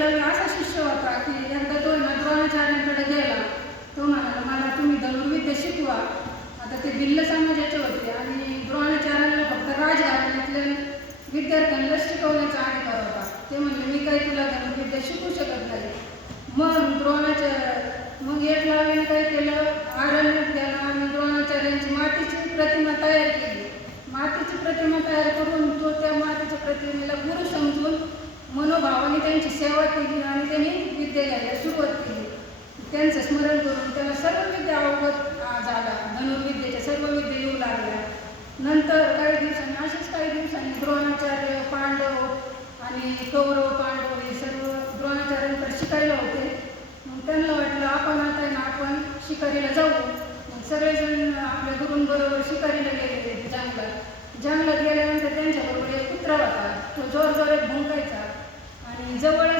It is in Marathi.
एकलव्य असा शिष्य होता की एकदा तो ना द्रोणाचार्यांकडे गेला. तो म्हणाला मला तुम्ही धनुर्विद्या शिकवा. आता ते भिल्ल समाजाचे होते आणि द्रोणाचार्यांना फक्त राजघराण्यातल्या विद्यार्थ्यांना शिकवण्याचा अधिकार होता. ते म्हणले मी काही तुला धनुर्विद्या शिकू शकत नाही. मग द्रोणाचार्य मग एकलव्याने काय केलं? आरण्यात गेला आणि द्रोणाचार्यांची मातीची प्रतिमा तयार केली. मातीची प्रतिमा तयार करून भावाने त्यांची सेवा केली आणि त्यांनी विद्या घ्यायला सुरुवात केली. त्यांचं स्मरण करून त्याला सर्व विद्या अवगत झाला. धनुर्विद्येच्या सर्व विद्या येऊ लागल्या. नंतर काही दिवसांनी असेच काही दिवसांनी द्रोणाचार्य पांडव आणि कौरव पांडव हे सर्व द्रोणाचार्यांकडे शिकायला होते. मग त्यांना वाटलं आपण आता आपण शिकारीला जाऊ. मग सगळेजण आपल्या गुरूंबरोबर शिकारीला गेले जंगलात. जंगलात गेल्यानंतर त्यांच्याबरोबर एक कुत्रा होता. तो जोर जोरात भुंकायचा. आणि जवळच मग